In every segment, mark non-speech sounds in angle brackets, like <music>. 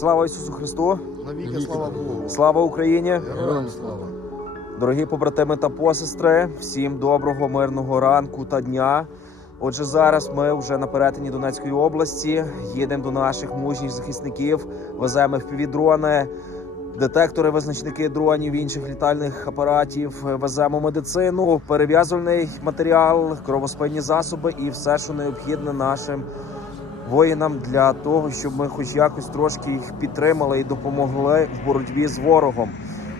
Слава Ісусу Христу! Навіки слава Богу. Слава Україні! Героям слава. Дорогі побратими та посестри, всім доброго, мирного ранку та дня. Отже, зараз ми вже на перетині Донецької області їдемо до наших мужніх захисників, веземо впівдрони, детектори, визначники дронів, інших літальних апаратів, веземо медицину, перев'язувальний матеріал, кровоспинні засоби і все, що необхідне нашим воїнам для того, щоб ми хоч якось трошки їх підтримали і допомогли в боротьбі з ворогом.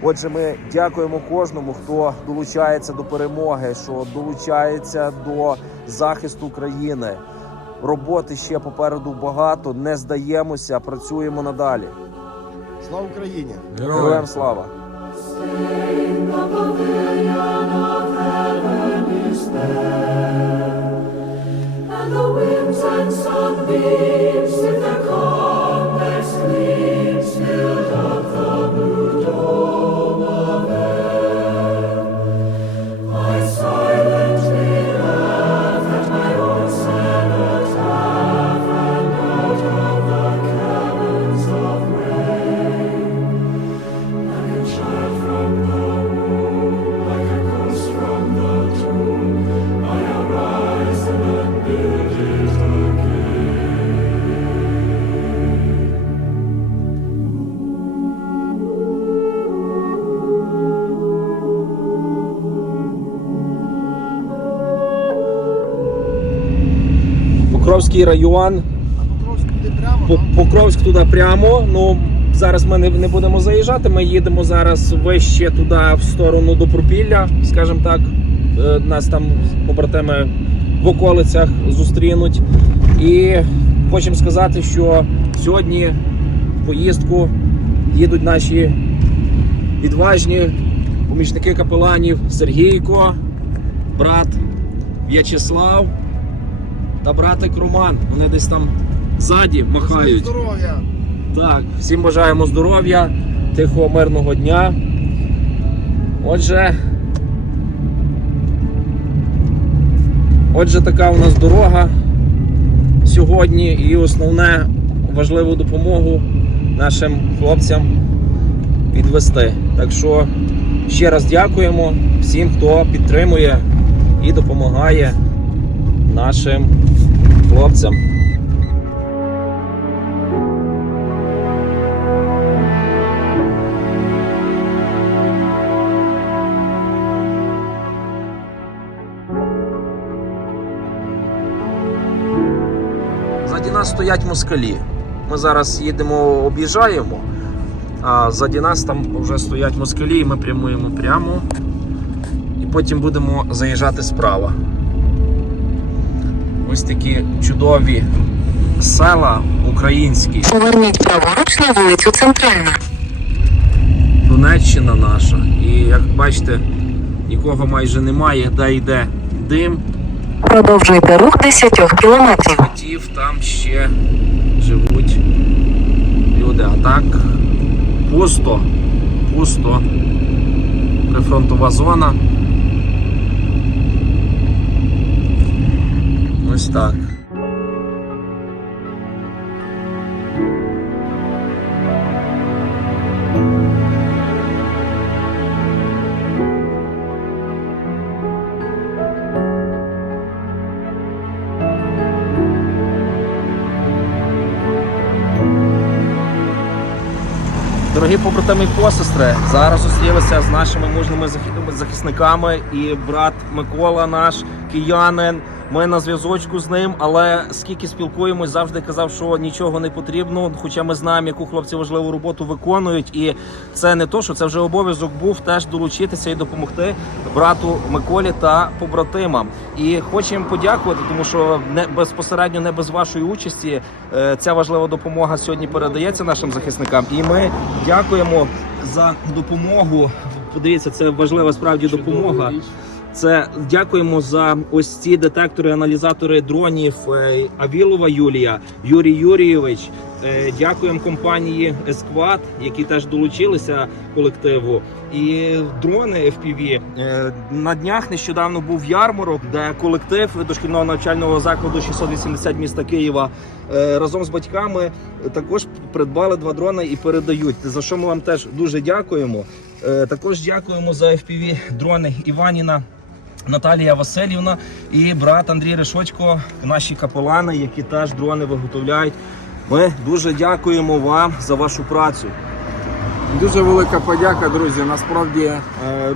Отже, ми дякуємо кожному, хто долучається до перемоги, що долучається до захисту країни. Роботи ще попереду багато. Не здаємося, працюємо надалі. Слава Україні! Героям слава! And the winds and sunbeams with their Покровський район, А Покровськ буде прямо, По- Покровськ туди прямо. Ну зараз ми не, не будемо заїжджати. Ми їдемо зараз вище туди в сторону до Пропілля, скажімо так. Е, Нас там побратими в околицях зустрінуть. І хочемо сказати, що сьогодні в поїздку їдуть наші відважні помічники капеланів Сергійко, брат В'ячеслав та братик Роман. Вони десь там ззаді махають. Здоров'я! Так, всім бажаємо здоров'я, тихого мирного дня. Отже. Отже, така у нас дорога сьогодні і основне важливу допомогу нашим хлопцям підвести. Так що ще раз дякуємо всім, хто підтримує і допомагає нашим хлопцям. Ззаді нас стоять москалі. Ми зараз їдемо, об'їжджаємо, а ззаді нас там вже стоять москалі, і ми прямуємо прямо. І потім будемо заїжджати справа. Ось такі чудові села українські. Поверніть праворуч на вулицю Центральна. Донеччина наша. І як бачите, нікого майже немає, де йде дим. Продовжуйте рух 10 кілометрів. Хотів, там ще живуть люди. А так пусто, пусто. Прифронтова зона. Ось так. Дорогі побратими і посестри, зараз зустрілися з нашими мужніми захи- захисниками і брат Микола, наш киянин. Ми на зв'язочку з ним, але скільки спілкуємось, завжди казав, що нічого не потрібно. Хоча ми знаємо, яку хлопці важливу роботу виконують, і це не то, що це вже обов'язок був теж долучитися і допомогти брату Миколі та побратимам. І хочемо подякувати, тому що не безпосередньо не без вашої участі е, ця важлива допомога сьогодні передається нашим захисникам. І ми дякуємо за допомогу. Подивіться, це важлива справді допомога. Це дякуємо за ось ці детектори, аналізатори дронів е, Авілова Юлія, Юрій Юрійович. Е, Дякуємо компанії Есквад, які теж долучилися колективу. І дрони FPV. Е, На днях нещодавно був ярмарок, де колектив дошкільного навчального закладу 680 міста Києва разом з батьками також придбали два дрони і передають. За що ми вам теж дуже дякуємо. Також дякуємо за FPV дрони Іваніна. Наталія Васильівна і брат Андрій Решочко, наші капелани, які теж дрони виготовляють. Ми дуже дякуємо вам за вашу працю. Дуже велика подяка, друзі. Насправді е,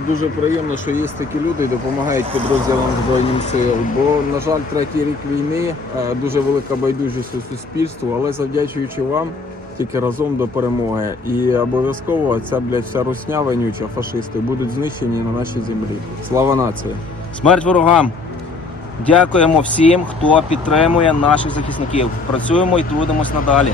дуже приємно, що є такі люди і допомагають підрозділам Збройним сил. Бо, на жаль, третій рік війни е, дуже велика байдужість у суспільству, але завдячуючи вам, тільки разом до перемоги. І обов'язково ця блядь, вся русня вонюча, фашисти будуть знищені на нашій землі. Слава нації! Смерть ворогам! Дякуємо всім, хто підтримує наших захисників. Працюємо і трудимось надалі.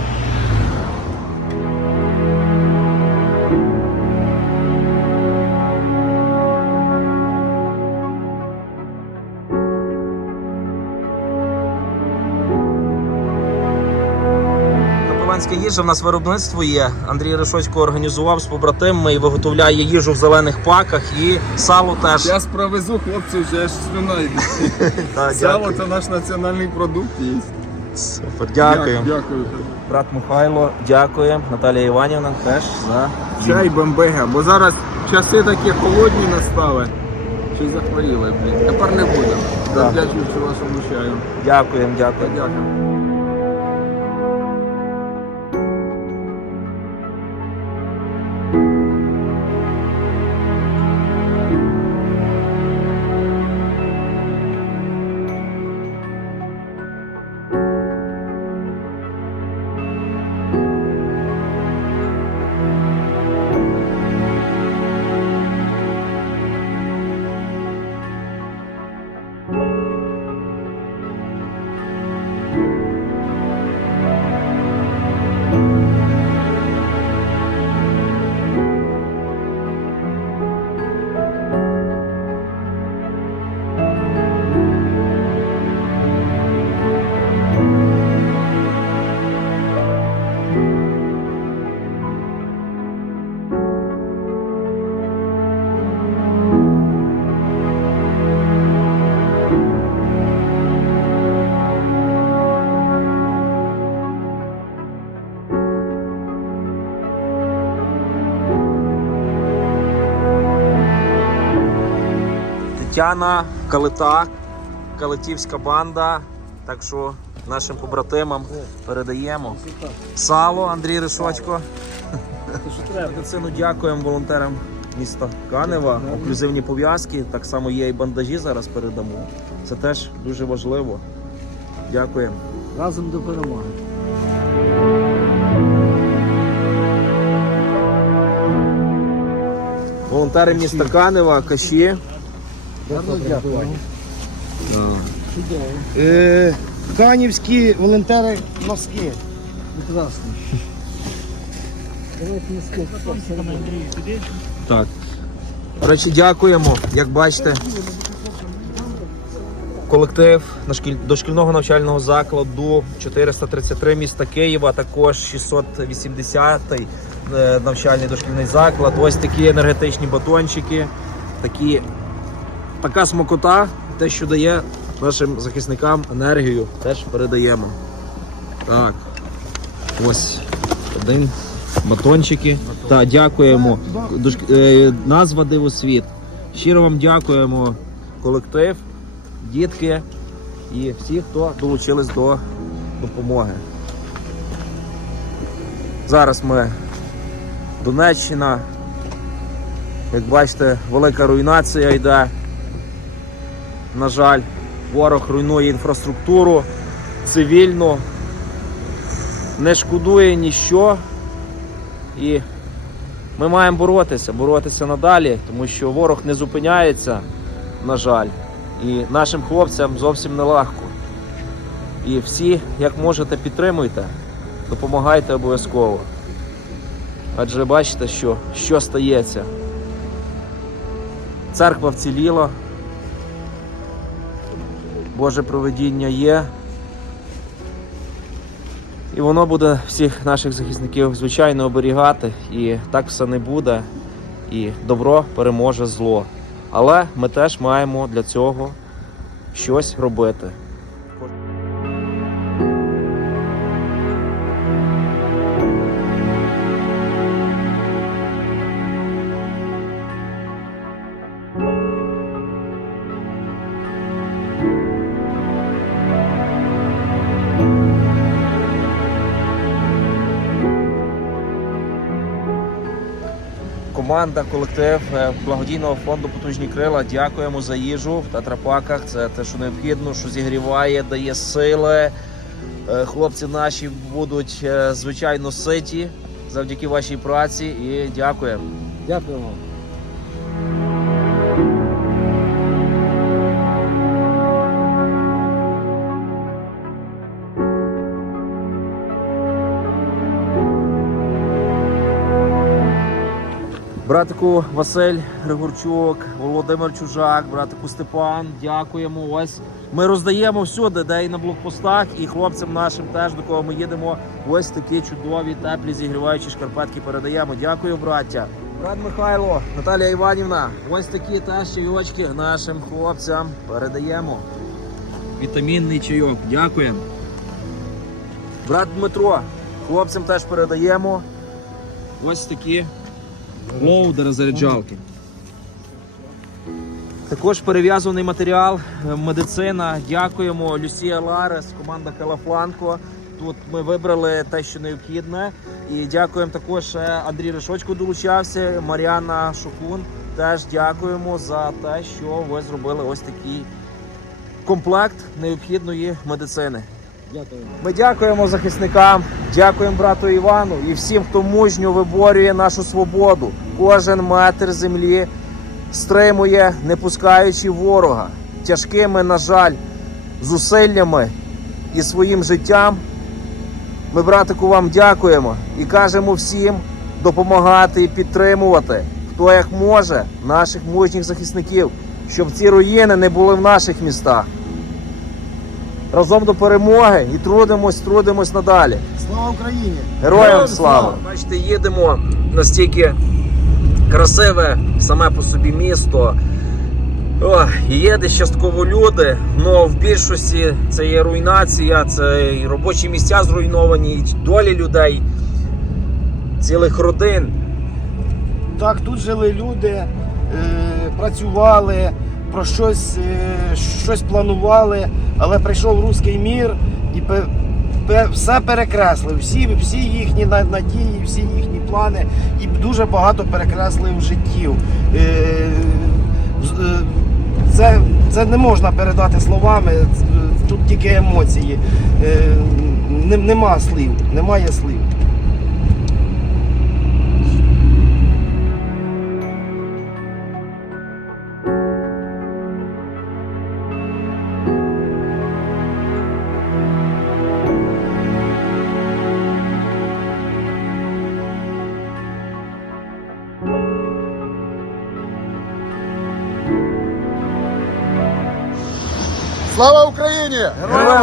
Капеланська їжа в нас виробництво є. Андрій Решочко організував з побратимами і виготовляє їжу в зелених паках і сало теж. Зараз привезу хлопців, вже аж слюна йде. <laughs> Сало це наш національний продукт. Є. Супер, дякую. Дякую. Брат Михайло, дякуємо. Наталія Іванівна теж за Чай бомбега, бо зараз часи такі холодні настали. Чи захворіли, блін. Тепер не буде. Да. Завдячуючи вашому чаю. Дякуємо, дякуємо. Дякую. Тетяна, Калита, Калитівська банда. Так що нашим побратимам передаємо. Сало, Андрій Ришочко. Медицину дякуємо волонтерам міста Канева. Оклюзивні пов'язки. Так само є і бандажі зараз передамо. Це теж дуже важливо. Дякуємо. Разом до перемоги. Волонтери міста Канева, Каші. Гарно дякую. Е, Канівські волонтери носки. Прекрасно. Так. До речі, дякуємо. Як бачите, колектив дошкільного навчального закладу 433 міста Києва, також 680 е, навчальний дошкільний заклад. Ось такі енергетичні батончики, такі, така смакота, те, що дає нашим захисникам енергію, теж передаємо. Так. Ось один батончики. Так, дякуємо. Дош- е, Назва Дивосвіт. Щиро вам дякуємо, колектив, дітки і всі, хто долучились до допомоги. Зараз ми Донеччина. Як бачите, велика руйнація йде. На жаль, ворог руйнує інфраструктуру цивільну, не шкодує ніщо. І ми маємо боротися, боротися надалі, тому що ворог не зупиняється, на жаль. І нашим хлопцям зовсім не легко. І всі, як можете, підтримуйте, допомагайте обов'язково. Адже бачите, що, що стається. Церква вціліла, Боже проведіння є. І воно буде всіх наших захисників звичайно оберігати. І так все не буде. І добро переможе зло. Але ми теж маємо для цього щось робити. Команда, колектив е, благодійного фонду Потужні крила. Дякуємо за їжу в татрапаках. Це те, що необхідно, що зігріває, дає сили. Е, Хлопці наші будуть е, звичайно ситі завдяки вашій праці. І дякуємо. Дякуємо. Братику Василь Григорчук, Володимир Чужак, братику Степан, дякуємо. Ось ми роздаємо всюди, де і на блокпостах, і хлопцям нашим теж до кого ми їдемо. Ось такі чудові, теплі, зігріваючі шкарпетки передаємо. Дякую, браття. Брат Михайло, Наталія Іванівна, ось такі теж чайочки нашим хлопцям передаємо. Вітамінний чайок. Дякуємо. Брат Дмитро, хлопцям теж передаємо. Ось такі лоудери заряджалки. Також перев'язаний матеріал, е, медицина. Дякуємо Люсія Ларес, команда Калафланко. Тут ми вибрали те, що необхідне. І дякуємо також е, Андрій Решочко долучався, Маріана Шокун. Теж дякуємо за те, що ви зробили ось такий комплект необхідної медицини. Ми дякуємо захисникам, дякуємо брату Івану і всім, хто мужньо виборює нашу свободу. Кожен метр землі стримує, не пускаючи ворога тяжкими, на жаль, зусиллями і своїм життям. Ми, братику, вам дякуємо і кажемо всім допомагати і підтримувати, хто як може, наших мужніх захисників, щоб ці руїни не були в наших містах разом до перемоги і трудимось, трудимось надалі. Слава Україні! Героям слава! Бачите, їдемо настільки красиве саме по собі місто. О, є десь частково люди, але в більшості це є руйнація, це і робочі місця зруйновані, і долі людей, цілих родин. Так, тут жили люди, е, працювали, про щось, е, щось планували, але прийшов руський мір і все перекреслив. Всі, всі їхні надії, всі їхні плани і дуже багато перекреслив життів. Е, е, Це, це не можна передати словами, тут тільки емоції. Нема слів, немає слів.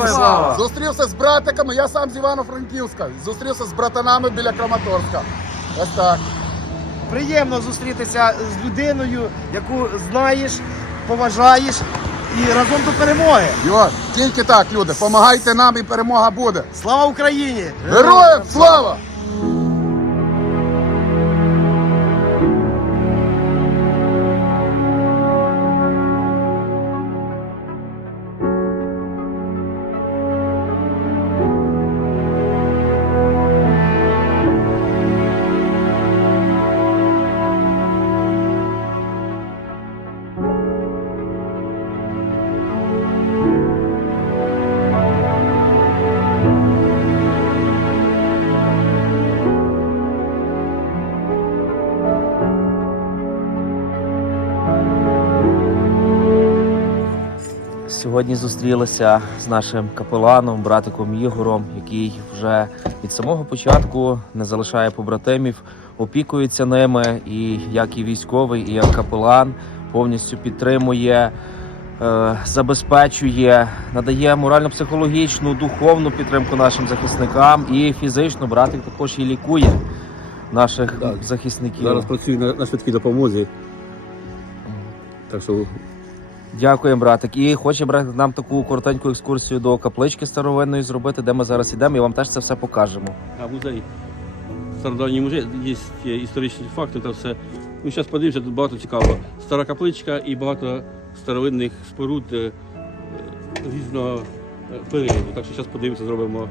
Героям слава! Зустрівся з братиками, я сам з Івано-Франківська. Зустрівся з братанами біля Краматорська. Ось так. Приємно зустрітися з людиною, яку знаєш, поважаєш і разом до перемоги. Йо, тільки так, люди, помагайте нам і перемога буде. Слава Україні! Героям слава! Сьогодні зустрілися з нашим капеланом, братиком Ігором, який вже від самого початку не залишає побратимів, опікується ними, і як і військовий, і як капелан повністю підтримує е, забезпечує, надає морально-психологічну, духовну підтримку нашим захисникам і фізично братик також і лікує наших Так. захисників. Зараз працюю на, на швидкій допомозі. Так що Дякуємо, братик. І хоче братик нам таку коротеньку екскурсію до каплички старовинної зробити, де ми зараз ідемо, і вам теж це все покажемо. а музей, стародавній музей, є історичні факти та все. Ну, зараз подивимося, тут багато цікавого. Стара капличка і багато старовинних споруд е, е, різного е, періоду. Так що зараз подивимося, зробимо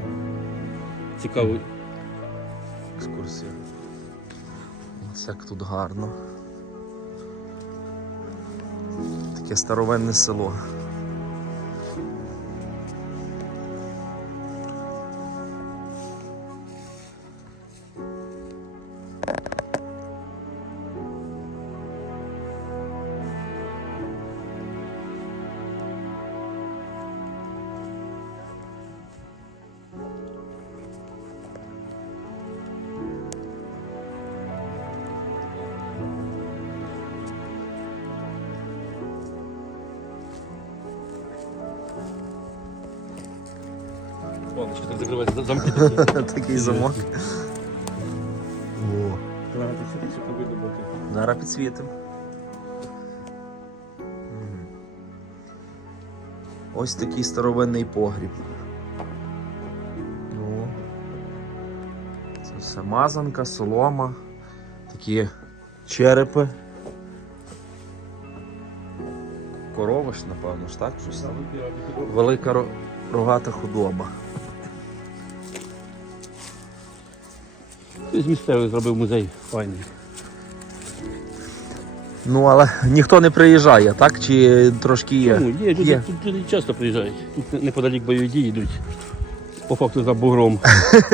цікаву Екскурсію. Ось як тут гарно. Таке старовинне село. <laughs> Такий замок. О, зараз підсвітимо. Ось такий старовинний погріб. Ну, це все мазанка, солома, такі черепи. Корова ж, напевно, ж так? Щось. Велика рогата худоба. Хтось місцевий зробив музей файний. Ну, але ніхто не приїжджає, так? Чи трошки є? Чому? Є, люди, Є. Тут люди часто приїжджають. Тут неподалік бойові дії йдуть. По факту за бугром.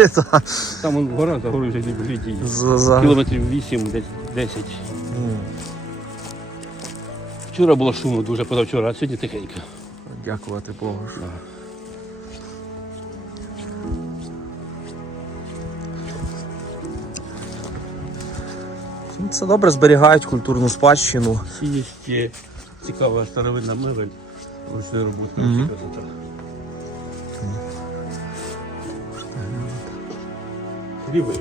<laughs> Там вон гора, за горою вже йдуть бойові дії. За- за- Кілометрів 8, десь 10. М, Вчора було шумно дуже позавчора, а сьогодні тихенько. Дякувати Богу. що- Це добре зберігають культурну спадщину. Є цікава старовинна мебель ручної роботи. Мгм. Всі красота. Хліби.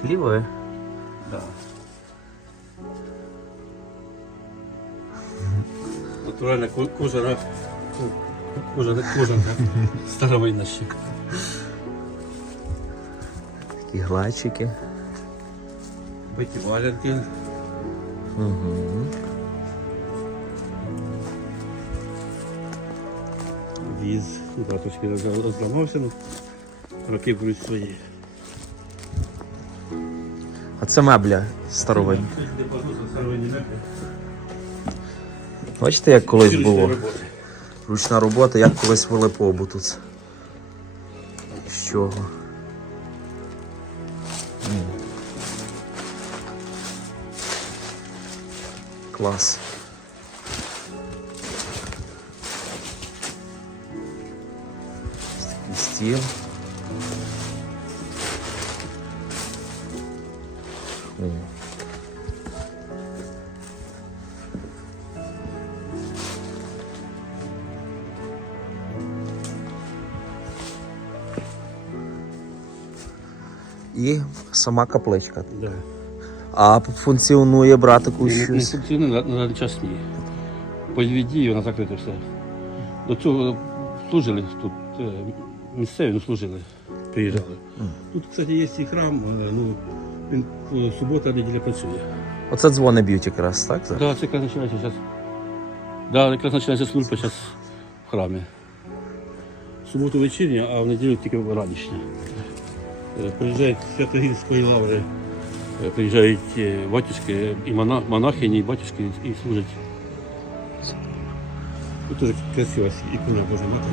Хліви. Да. Натуральна ко- кожана, ко- кожана, кожанка <laughs> старовинна ще. Такі глечики. Биті валянки. Угу. Віз. Да, трошки роз- розламався, ну, роки будуть свої. А це мебля. Старовинні. Бачите, як колись було? Ручна робота, як колись вели побут тут. З чого? Клас. Ось. І сама капличка. Да. А функціонує братику Не, не щось. функціонує на, на даний час ні. Бойові дії, вона закрита все. До цього служили тут е, місцеві, ну служили, приїжджали. Тут, кстати, є і храм, е, ну, він е, субота, неділя працює. Оце дзвони б'ють якраз, так? зараз? Так, да, це якраз починається зараз. Да, якраз починається служба зараз в храмі. В суботу вечірня, а в неділю тільки ранішня. Е, Приїжджають з Святогірської лаври, приїжджають е, батюшки і мона- монахині, і батюшки і служать. Тут дуже красива ікона Божа Матері.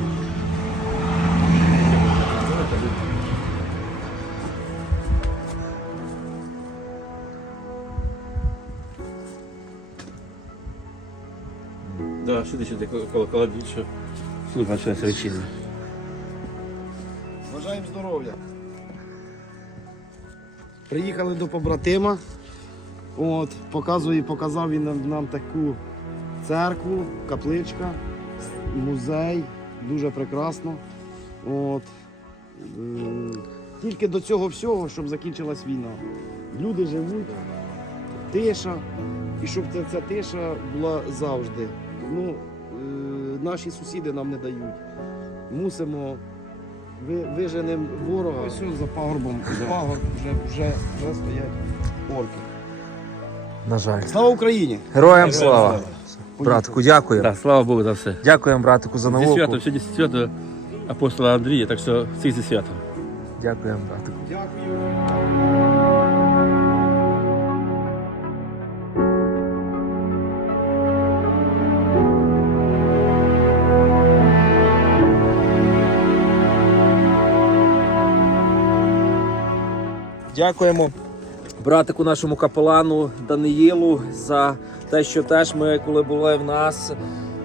Да, сюди сюди коло колодій, що служба починається вечірня. Бажаємо здоров'я. Приїхали до побратима. От, показує, показав він нам, нам таку церкву, капличка. музей, дуже прекрасно. От. Е, Тільки до цього всього, щоб закінчилась війна. Люди живуть, тиша, і щоб ця, ця тиша була завжди. Ну, е, наші сусіди нам не дають. Мусимо ви, виженемо ворога. Ось за пагорбом. Пагорб вже, вже, вже стоять орки. На жаль. Слава Україні! Героям слава! Братику, дякую. Да, слава Богу за все. Дякуємо, братику, за Зі науку. свято, сьогодні свято апостола Андрія, так що всіх зі святом. Дякуємо, братику. Дякуємо братику нашому капелану Даниїлу за те, що теж ми, коли були в нас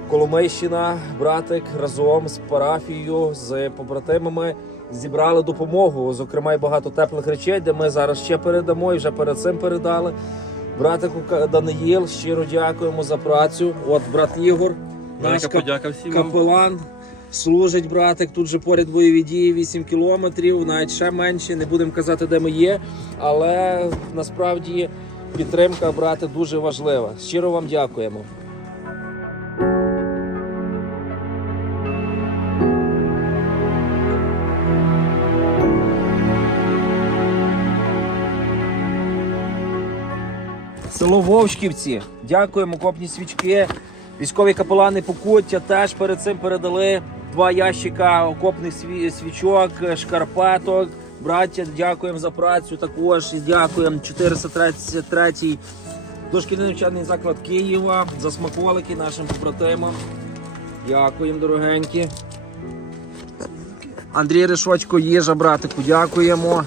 Коломийщина, братик разом з парафією, з побратимами зібрали допомогу. Зокрема, і багато теплих речей, де ми зараз ще передамо і вже перед цим передали. Братику Даниїл, щиро дякуємо за працю. От брат Ігор, наш кап- всім капелан. Служить братик, тут же поряд бойові дії 8 кілометрів, навіть ще менше. Не будемо казати, де ми є. Але насправді підтримка брати дуже важлива. Щиро вам дякуємо. Село Вовшківці. Дякуємо, копні свічки. Військові капелани Покуття теж перед цим передали два ящика окопних свічок, шкарпеток. Браття, дякуємо за працю. Також і дякуємо 433-й дошкільний навчальний заклад Києва за смаколики нашим побратимам. Дякуємо, дорогенькі. Андрій Решочко, їжа, братику, дякуємо.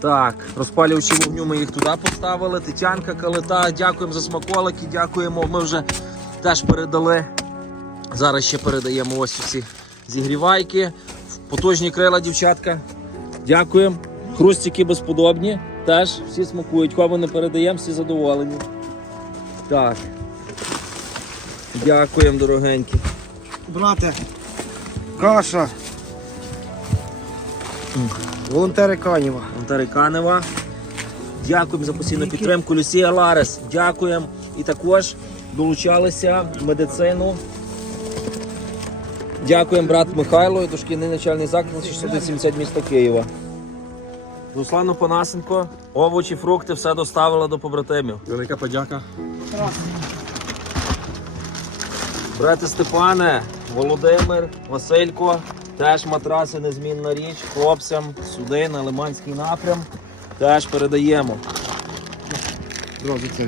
Так, розпалювачі вогню ми їх туди поставили. Тетянка Калита, дякуємо за смаколики, дякуємо. Ми вже теж передали. Зараз ще передаємо ось ці зігрівайки. Потужні крила, дівчатка. Дякуємо. Хрустики безподобні. Теж всі смакують. Кому не передаємо, всі задоволені. Так. Дякуємо, дорогенькі. Брате, каша. Волонтери Канєва. Волонтери Канева. Дякуємо за постійну підтримку. Люсія Ларес. Дякуємо. І також долучалися в медицину. Дякуємо, брат Михайло, дошкільний начальний заклад 670 міста Києва. Руслану Панасенко, овочі, фрукти, все доставила до побратимів. Велика подяка. Брати Степане, Володимир, Василько, теж матраси незмінна річ. Хлопцям сюди на Лиманський напрям. Теж передаємо. Зразу це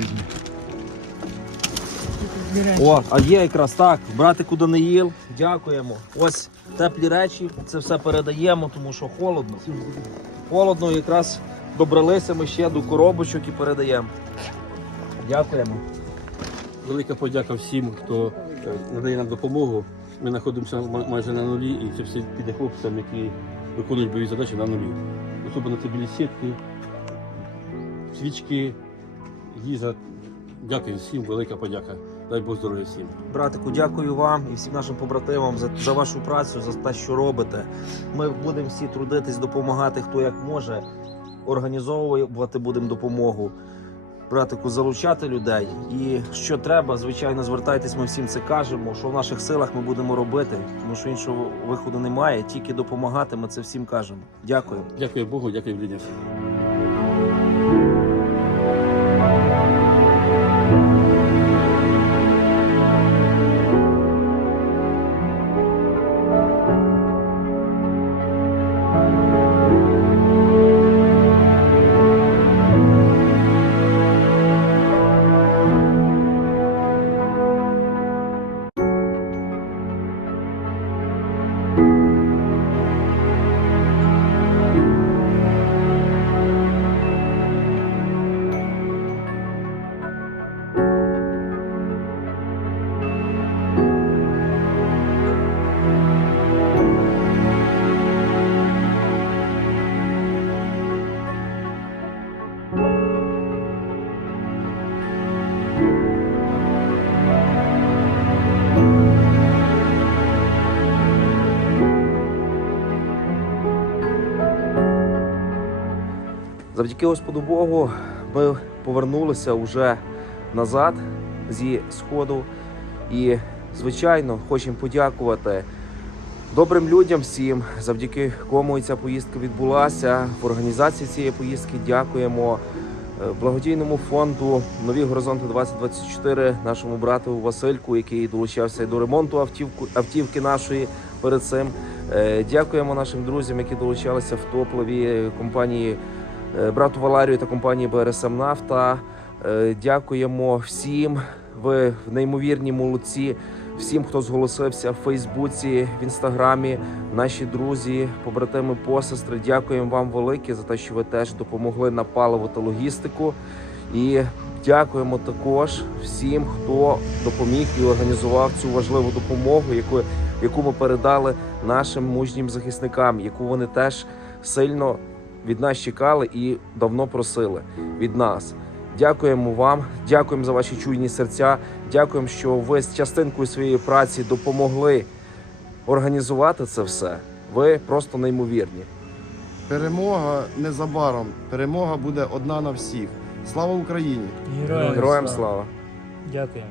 О, а є якраз так. Братику Даниїл, дякуємо. Ось теплі речі, це все передаємо, тому що холодно. Холодно, якраз добралися ми ще до коробочок і передаємо. Дякуємо. Велика подяка всім, хто е, надає нам допомогу. Ми знаходимося майже на нулі, і це все піде хлопцям, які виконують бойові задачі на нулі. Особливо це білі сітки, свічки, їжа. Дякую всім, велика подяка. Дай Бог здоров'я всім. Братику, дякую вам і всім нашим побратимам за, за вашу працю, за те, що робите. Ми будемо всі трудитись, допомагати, хто як може. Організовувати будемо допомогу. Братику, залучати людей. І що треба, звичайно, звертайтесь, ми всім це кажемо. Що в наших силах ми будемо робити, тому що іншого виходу немає. Тільки допомагати. Ми це всім кажемо. Дякую. Дякую Богу, дякую людям. Завдяки Господу Богу, ми повернулися вже назад зі сходу. І, звичайно, хочемо подякувати добрим людям всім, завдяки кому ця поїздка відбулася. В організації цієї поїздки дякуємо е, благодійному фонду Нові горизонти 2024 нашому брату Васильку, який долучався до ремонту автівку, автівки нашої перед цим. Е, Дякуємо нашим друзям, які долучалися в топливі компанії брату Валарію та компанії БРСМ Нафта. Е, Дякуємо всім. Ви в неймовірні молодці. Всім, хто зголосився в Фейсбуці, в інстаграмі, наші друзі, побратими, посестри. Дякуємо вам велике за те, що ви теж допомогли на паливо та логістику. І дякуємо також всім, хто допоміг і організував цю важливу допомогу, яку, яку ми передали нашим мужнім захисникам, яку вони теж сильно від нас чекали і давно просили від нас. Дякуємо вам, дякуємо за ваші чуйні серця. Дякуємо, що ви з частинкою своєї праці допомогли організувати це все. Ви просто неймовірні. Перемога незабаром. Перемога буде одна на всіх. Слава Україні! Героям слава! Дякуємо.